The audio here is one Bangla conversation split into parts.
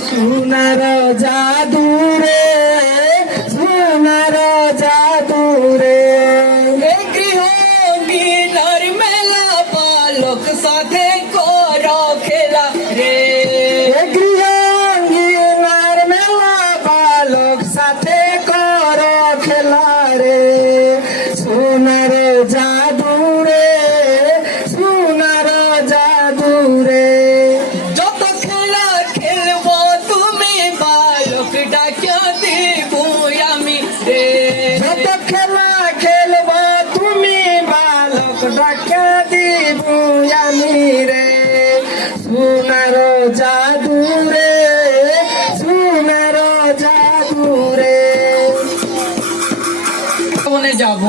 সোনার জাদু রে সোনার জাদু রে গৃহিণীর মেলা পালক সাথে কর খেলা রে গৃহিণীর মেলা বালক সাথে কর খেলা রে সোনার জাদু রে সোনার জাদু রে যত খেলা খেলবো তুমি বালক ডাকিয়া দিব আমি রে যত খেলা খেলব তুমি বালক ডাকা দিব আমি রে সোনার জাদু রে সোনার জাদু রে বনে যাব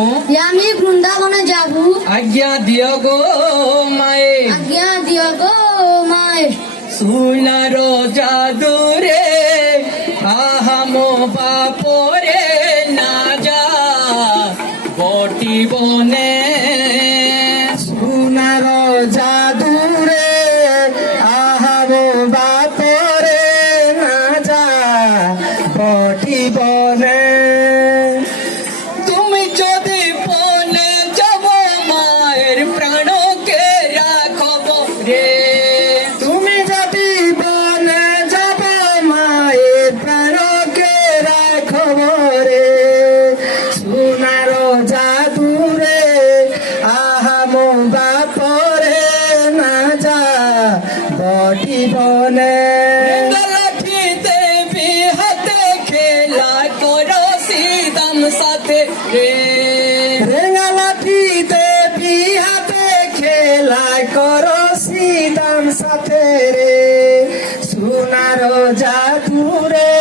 আমি বৃন্দাবনে যাব। আজ্ঞা দিও গো মায়ে আজ্ঞা দিও গো মায়ে। সোনার জাদু রে আহাম বাপরে না যা বটি বনে সোনার জাদু রে আহাব বাপরে না যা বটি বনে তুমি যদি বনে যাব মায়ের প্রাণকে রাখব রে তুমি যদি বনে যাব মায়ের প্রাণকে রাখব রে সোনার জাদু রে আহাম বাপরে না যা বটি বনে লাঠি দেবী হাতে খেলা করো সীতাম সাথে রে রেঙ্গালাঠি দেবী হাতে খেলা করো সীতাম সাথে রে সোনার জাদু রে